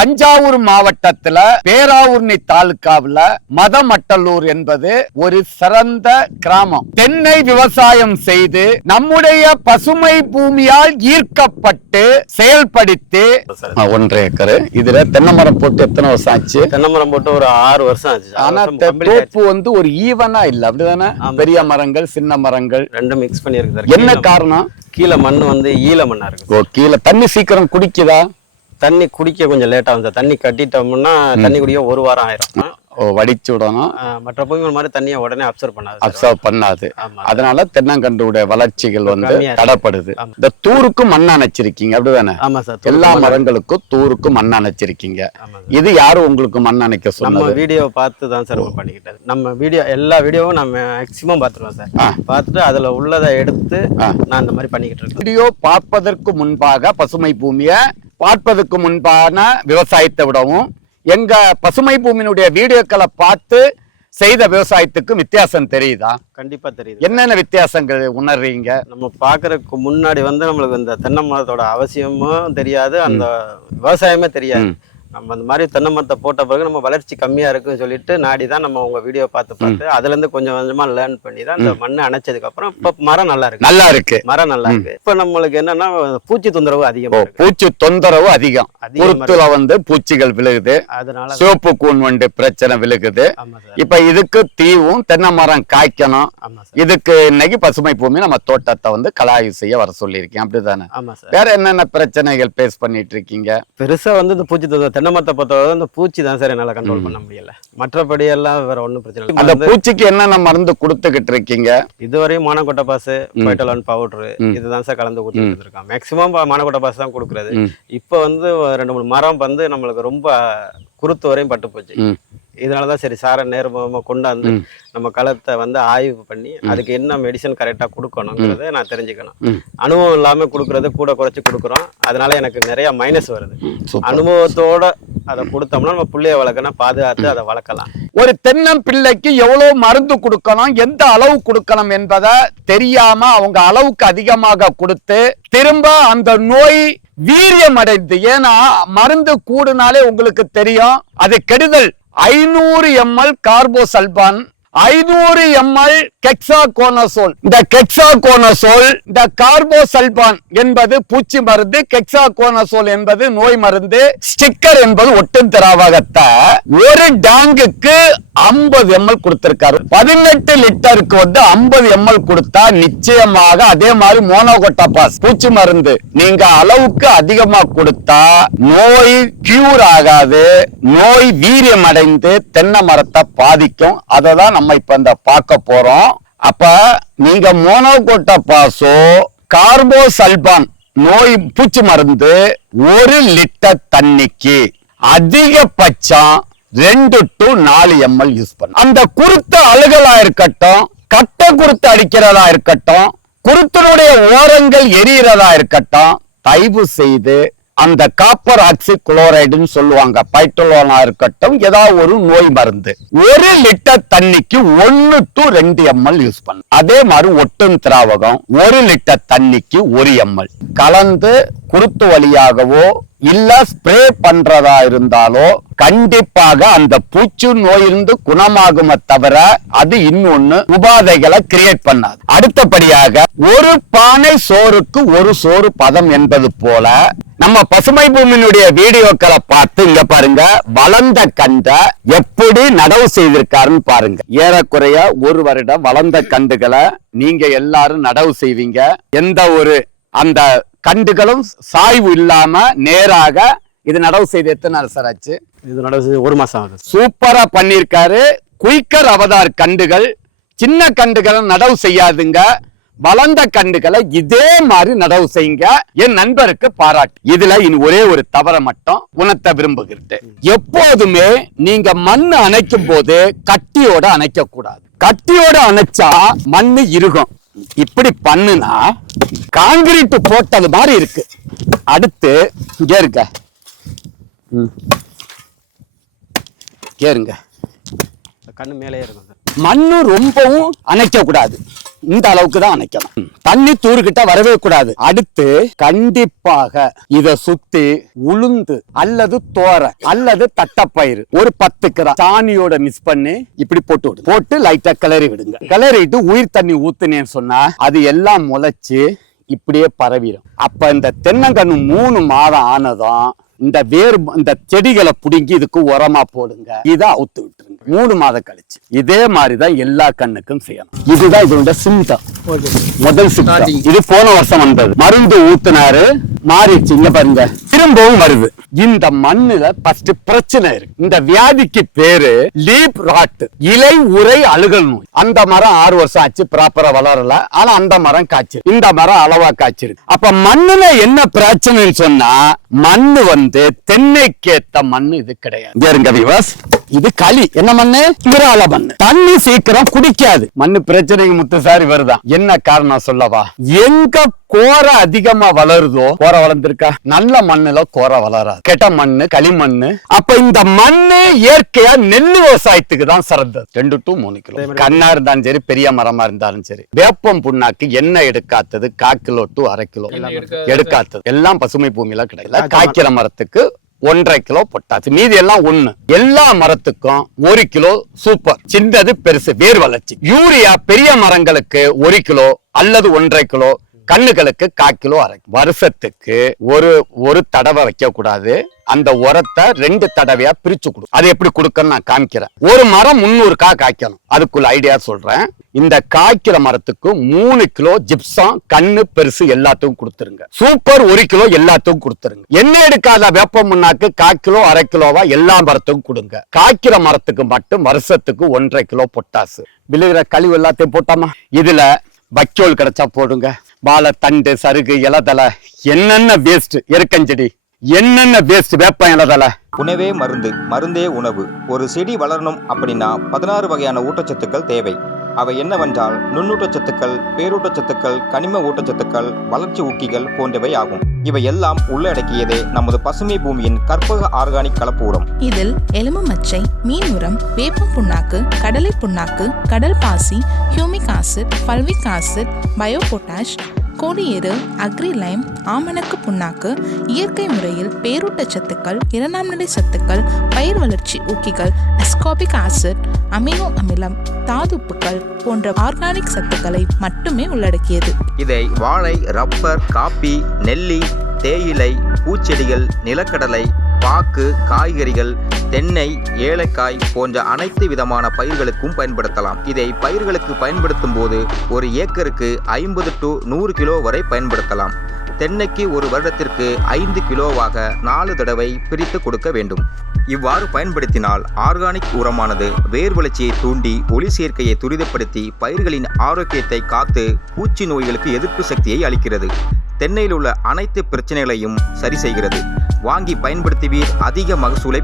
தஞ்சாவூர் மாவட்டத்துல பேராவூர்ணி தாலுகாவுல மதமட்டலூர் என்பது ஒரு சிறந்த கிராமம். தென்னை விவசாயம் செய்து நம்முடைய பசுமை பூமியால் ஈர்க்கப்பட்டு செயல்படுத்தி 1.5 ஏக்கர். இதுல தென்னை மரம் போட்டு எத்தனை வருஷம் ஆச்சு? தென்னை மரம் போட்டு ஒரு 6 வருஷம் ஆச்சு. ஆனா தோப்பு வந்து ஒரு ஈவனா இல்ல, அப்படிதானே? பெரிய மரங்கள் சின்ன மரங்கள் ரெண்டும் மிக்ஸ் பண்ணி இருக்கு. என்ன காரணம்? கீழே மண் வந்து ஈல மண்ணா இருக்கு. கீழே தண்ணி சீக்கிரம் குடிக்குதா? தண்ணி குடிக்க கொஞ்சம் லேட்டா வந்து தண்ணி கட்டிட்டோம்னா தண்ணி குடிக்க 1 வாரம் ஆயிரும். வடிச்சு விடணும். மற்ற பூமிகள் மாதிரி தண்ணியை உடனே அப்சர்வ் பண்ணாது. அதனால தென்னங்கன்றுடைய வளர்ச்சிகள் வந்து தடைப்படுது. இந்த தூருக்கும் மண் அணைச்சிருக்கீங்க, அப்படிதானே? ஆமா சார். எல்லா மரங்களுக்கும் தூருக்கும் மண் அணைச்சிருக்கீங்க. இது யாரும் உங்களுக்கு மண் அணைக்க சொன்னது? நம்ம வீடியோ பார்த்து தான் சார் பண்ணிக்கிட்டது. நம்ம வீடியோ எல்லா வீடியோவும் நம்ம மேக்சிமம் பார்த்துருவோம் சார். பார்த்துட்டு அதுல உள்ளதை எடுத்து நான் இந்த மாதிரி பண்ணிக்கிட்டு இருக்கேன். வீடியோ பார்ப்பதற்கு முன்பாக பசுமை பூமியை பார்ப்பதற்கு முன்பான விவசாயத்தை விடவும் எங்க பசுமை பூமியினுடைய வீடியோக்களை பார்த்து செய்த விவசாயத்துக்கும் வித்தியாசம் தெரியுதா? கண்டிப்பா தெரியுது. என்னென்ன வித்தியாசங்கள் உணர்றீங்க? நம்ம பாக்குறதுக்கு முன்னாடி வந்து நம்மளுக்கு இந்த தென்னை மரத்தோட அவசியமும் தெரியாது, அந்த விவசாயமே தெரியாது. நம்ம அந்த மாதிரி தென்னை மரத்தை போட்ட பிறகு நம்ம வளர்ச்சி கம்மியா இருக்குன்னு சொல்லிட்டு நாடிதான் நம்ம உங்க வீடியோ பார்த்து அதுல இருந்து கொஞ்சம் கொஞ்சமா லேர்ன் பண்ணி தான் இந்த மண்ணை அணைச்சதுக்கு அப்புறம் இப்ப மரம் நல்லா இருக்கு. மரம் நல்லா இருக்கு. இப்ப நம்மளுக்கு என்னன்னா பூச்சி தொந்தரவு அதிகம். பூச்சி தொந்தரவு அதிகம். குருத்துல வந்து பூச்சிகள் விழுகுது, அதனால சிவப்பு கூன் வண்டு பிரச்சனை விழுகுது. இப்ப இதுக்கு தீவும் தென்னை மரம் காய்க்கணும். இதுக்கு இன்னைக்கு பசுமை பூமி நம்ம தோட்டத்தை வந்து கலாய்வு செய்ய வர சொல்லியிருக்கேன், அப்படிதானே? வேற என்னென்ன பிரச்சனைகள் பேஸ் பண்ணிட்டு இருக்கீங்க? பெருசா வந்து இந்த பூச்சி தொந்தரவு தென்னை மரத்தை பொறுத்தவரை அந்த பூச்சி தான் சார் என்னால கண்ட்ரோல் பண்ண முடியல. மற்றபடி எல்லாம் வேற ஒன்றும் பிரச்சனை இல்லை. அந்த பூச்சிக்கு என்னென்ன மருந்து கொடுத்துக்கிட்டு இருக்கீங்க? இதுவரையும் மானக்கொட்டை பாசு, பைட்டலான் பவுடர் இதுதான் சார் கலந்து கொடுத்துட்டு இருக்கோம். மேக்சிமம் மானக்கொட்டை பாசு தான் கொடுக்குறது. இப்போ வந்து 2-3 மரம் வந்து நம்மளுக்கு ரொம்ப குருத்து வரையும் பட்டு போச்சு. இதனாலதான் சரி சாரை நேர்மமா கொண்டாந்து நம்ம களத்தை வந்து ஆய்வு பண்ணி அதுக்கு என்ன மெடிசன் கரெக்டா கொடுக்கணுங்கிறத நான் தெரிஞ்சுக்கணும். அனுபவம் இல்லாம கொடுக்கறது கூட குறைச்சு கொடுக்குறோம். அதனால எனக்கு நிறைய மைனஸ் வருது. அனுபவத்தோட அதை கொடுத்தோம்னா நம்ம பிள்ளைய வளர்க்கணும், பாதுகாத்து அதை வளர்க்கலாம். ஒரு தென்னம்பிள்ளைக்கு எவ்வளவு மருந்து கொடுக்கணும், எந்த அளவு கொடுக்கணும் என்பதை தெரியாம அவங்க அளவுக்கு அதிகமாக கொடுத்து திரும்ப அந்த நோய் வீரியம் அடைந்து, ஏன்னா மருந்து கூடுனாலே உங்களுக்கு தெரியும் அது கெடுதல். 500 ml கார்போசல்பான், 500 ml கெக்ஸாகோனசோல். இந்த கெக்ஸாகோனசோல், இந்த கார்போசல்பான் என்பது பூச்சி மருந்து, கெக்ஸாகோனசோல் என்பது நோய் மருந்து, ஸ்டிக்கர் என்பது ஒட்டும் திராவகத்தை ஒரு டேங்குக்கு 50 ml கொடுத்திருக்காரு. 18 லிட்டருக்கு வந்து 50 ml கொடுத்தா நிச்சயமாக அதே மாதிரி மோனோகோட்டாபாஸ் பூச்சி மருந்து நீங்க அளவுக்கு அதிகமா கொடுத்தா நோய் கியூர் ஆகாது, நோய் வீரியம் அடைந்து தென்னை மரத்தை பாதிக்கும். அதை தான் நம்ம இப்ப இந்த பார்க்க போறோம். அப்ப நீங்க மோனோகோட்டாபாஸோ கார்போசல்பான் நோய் பூச்சி மருந்து 1 லிட்டர் தண்ணிக்கு அதிகபட்சம் 2 to 4 ml யூஸ் பண்ண. அந்த குருத்து அழுகலா இருக்கட்டும், கட்டை குருத்து அடிக்கிறதா இருக்கட்டும், குருத்தினுடைய ஓரங்கள் எரியறதா இருக்கட்டும், தயவு செய்து அந்த காப்பர் ஆக்சி குளோரைடுன்னு சொல்லுவாங்க, பைட்டலோனா இருக்கட்டும், ஏதாவது ஒரு நோய் மருந்து 1 லிட்டர் தண்ணிக்கு 1 to 2 ml யூஸ் பண்ண. அதே மாதிரி ஒட்டும் திராவகம் 1 லிட்டர் தண்ணிக்கு 1 ml கலந்து குருத்து வழியாகவோ இல்ல ஸ்ப்ரே பண்றதா இருந்தாலோ கண்டிப்பாக அந்த பூச்சி நோயிலிருந்து குணமாகுமே தவிர அது இன்னொன்னு உபாதைகளை கிரியேட் பண்ணாது. அடுத்தபடியாக ஒரு பானை சோறுக்கு ஒரு சோறு பதம் என்பது போல நம்ம பசுமை பூமியினுடைய வீடியோக்களை பார்த்து இங்க பாருங்க, வளர்ந்த கண்டை எப்படி நடவு செய்திருக்காருன்னு பாருங்க. ஏறக்குறைய 1 வருடம் வளர்ந்த கண்டுகளை நீங்க எல்லாரும் நடவு செய்வீங்க. எந்த ஒரு அந்த கண்டுகளும் சாய்வு இல்லாம நேராக இது நடவு செய்து எத்தனை நாள் சார் ஆச்சு? இது நடவு செய்து 1 மாசம் ஆகுது. சூப்பரா பண்ணிருக்காரு. குயிக்கர் அவதார் கண்டுகள், சின்ன கண்டுகளை நடவு செய்யாதுங்க, வளர்ந்த கண்டுகளை இதே மாதிரி நடவு செய்யுங்க. என் நண்பருக்கு பாராட்டு. இதுல இனி ஒரே ஒரு தவற மட்டும் உணர்த்த விரும்புகிறேன். எப்போதுமே நீங்க மண்ணு அணைக்கும் போது கட்டியோட அணைக்க கூடாது. கட்டியோட அணைச்சா மண்ணு இருகும். இப்படி பண்ணுனா காங்கிரீட் போட்டது மாதிரி இருக்கு. அடுத்து இங்க இருக்க கண்ணு மேலே இருக்கும். மண்ணு ரொம்பவும் அணைக்க கூடாது. இந்த அளவுக்கு தான் அணைக்கணும். தண்ணி தூர்கிட்ட வரவே கூடாது. அடுத்து கண்டிப்பாக இத சுத்தி உளுந்து அல்லது தோரை அல்லது தட்டப்பயிறு ஒரு 10 கிராம் சாணியோட மிக்ஸ் பண்ணி இப்படி போட்டு லைட்டா கிளறி விடுங்க. கிளறிட்டு உயிர் தண்ணி ஊத்துனேன்னு சொன்னா அது எல்லாம் முளைச்சு இப்படியே பரவிடும். அப்ப இந்த தென்னங்கன்று 3 மாதம் ஆனதும் இந்த செடிகளை புடுங்கி இதுக்கு உரமா போடுங்க. இதை அவுத்து விட்டுருங்க 3 மாதம் கழிச்சு. இதே மாதிரிதான் எல்லா கண்ணுக்கும் செய்யணும். இதுதான் இதோட சிம்டம். முதல் சிம்டம் இது போன வருஷம் வந்தது. மருந்து ஊத்துனாரு, மாறிடுச்சு. இங்க பாருங்க, திரும்பவும் வருது. இந்த மண்ணுல ஃபர்ஸ்ட் பிரச்சனை இருக்கு. இந்த வியாதிக்கு பேரு லீப் ராட், இலை உரை அழுகல் நோய். அந்த மரம் 6 வருஷம் ஆச்சு, ப்ராப்பரா வளரல. ஆனா அந்த மரம் காய்ச்சி, இந்த மரம் அளவா காய்ச்சிருக்கு. அப்ப மண்ணுல என்ன பிரச்சனைன்னு சொன்னா, மண்ணு தென்னைக்கேத்த மண்ணு இது கிடையாது. இது களி. என்ன மண்ணு? விரால மண்ணு. தண்ணி சீக்கிரம் குடிக்காது. மண்ணு பிரச்சனைக்கு முத்துசாரி வருதான். என்ன காரணம் சொல்லவா? எங்க கோரை அதிகமா வளருதோ, கோரை வளர்ந்துருக்கா? நல்ல மண்ணுல கோரை வளராது. கெட்ட மண்ணு, களிமண்ணு. அப்ப இந்த மண்ணு இயற்கையா நெல் விவசாயத்துக்கு தான் சிறந்தது. 2 to 3 கிலோ கண்ணா இருந்தாலும் சரி, பெரிய மரமா இருந்தாலும் சரி. வேப்பம் புண்ணாக்கு எண்ணெய் எடுக்காதது 1/4 கிலோ to 1/2 கிலோ எடுக்காதது. எல்லாம் பசுமை பூமியில கிடைக்கல. காய்க்கிற மரத்துக்கு 1.5 கிலோ பொட்டாசு, மீதி எல்லாம் 1. எல்லா மரத்துக்கும் 1 கிலோ சூப்பர். சின்னது பெருசு வேர் வளர்ச்சி. யூரியா பெரிய மரங்களுக்கு 1 கிலோ அல்லது 1.5 கிலோ, கண்ணுகளுக்கு 1/4 கிலோ அரைக்கும். வருஷத்துக்கு ஒரு தடவை வைக்க கூடாது. அந்த உரத்தை 2 தடவையா பிரிச்சு கொடு. அது எப்படி கொடுக்கணும் நான் காமிக்கிறேன். ஒரு மரம் 300 காய்க்கணும். அதுக்குள்ள ஐடியா சொல்றேன். இந்த காய்க்கிற மரத்துக்கு 3 கிலோ ஜிப்சம், கண்ணு பெருசு எல்லாத்துக்கும் கொடுத்துருங்க. சூப்பர் 1 கிலோ எல்லாத்துக்கும் கொடுத்துருங்க. எண்ணெய் எடுக்காத வேப்ப முன்னாக்கு 1/4 கிலோ 1/2 கிலோவா எல்லா மரத்துக்கும் கொடுங்க. காய்க்கிற மரத்துக்கு மட்டும் வருஷத்துக்கு 1.5 கிலோ பொட்டாசு. விழுகிற கழிவு எல்லாத்தையும் போட்டாமா. இதுல வைக்கோல் கிடைச்சா போடுங்க. வாழை தண்டு, சருகு, இலதலை, என்னென்ன வேஸ்ட், எருக்கஞ்செடி, என்னென்ன வேஸ்ட், வேப்பம் இலதலை. உணவே மருந்து, மருந்தே உணவு. ஒரு செடி வளரணும் அப்படின்னா 16 வகையான ஊட்டச்சத்துக்கள் தேவை. அவை என்னவென்றால் நுண்ணூட்டச்சத்துக்கள், பேரூட்டச்சத்துக்கள், கனிம ஊட்டச்சத்துக்கள், வளர்ச்சி ஊக்கிகள் போன்றவை ஆகும். இவை எல்லாம் உள்ளடக்கியதே நமது பசுமை பூமியின் கற்பக ஆர்கானிக் கலப்பு உரம். இதில் எலும்பு மச்சை, மீன் உரம், வேப்பம் புண்ணாக்கு, கடலை புண்ணாக்கு, கடல் பாசி, humic acid, fulvic acid, bio potash, கோடியேறு, அக்ரிலைம், ஆமணக்கு புண்ணாக்கு, இயற்கை முறையில் பேரூட்டச்சத்துக்கள், 2ஆம் நிலை சத்துக்கள், பயிர் வளர்ச்சி ஊக்கிகள், அஸ்கார்பிக் ஆசிட், அமினோ அமிலம், தாதுப்புக்கள் போன்ற ஆர்கானிக் சத்துக்களை மட்டுமே உள்ளடக்கியது. இதை வாழை, ரப்பர், காப்பி, நெல்லி, தேயிலை, பூச்செடிகள், நிலக்கடலை, பாக்கு, காய்கறிகள், தென்னை, ஏலக்காய் போன்ற அனைத்து விதமான பயிர்களுக்கும் பயன்படுத்தலாம். இதை பயிர்களுக்கு பயன்படுத்தும் போது 1 ஏக்கருக்கு 50 to 100 கிலோ வரை பயன்படுத்தலாம். தென்னைக்கு 1 வருடத்திற்கு 5 கிலோவாக 4 தடவை பிரித்து கொடுக்க வேண்டும். இவ்வாறு பயன்படுத்தினால் ஆர்கானிக் உரமானது வேர் வளர்ச்சியை தூண்டி, ஒளி சேர்க்கையை துரிதப்படுத்தி, பயிர்களின் ஆரோக்கியத்தை காத்து, பூச்சி நோய்களுக்கு எதிர்ப்பு சக்தியை அளிக்கிறது. தென்னையில் உள்ள அனைத்து பிரச்சனைகளையும் சரி செய்கிறது. வாங்கி பயன்படுத்துவீர், அதிக மகசூலை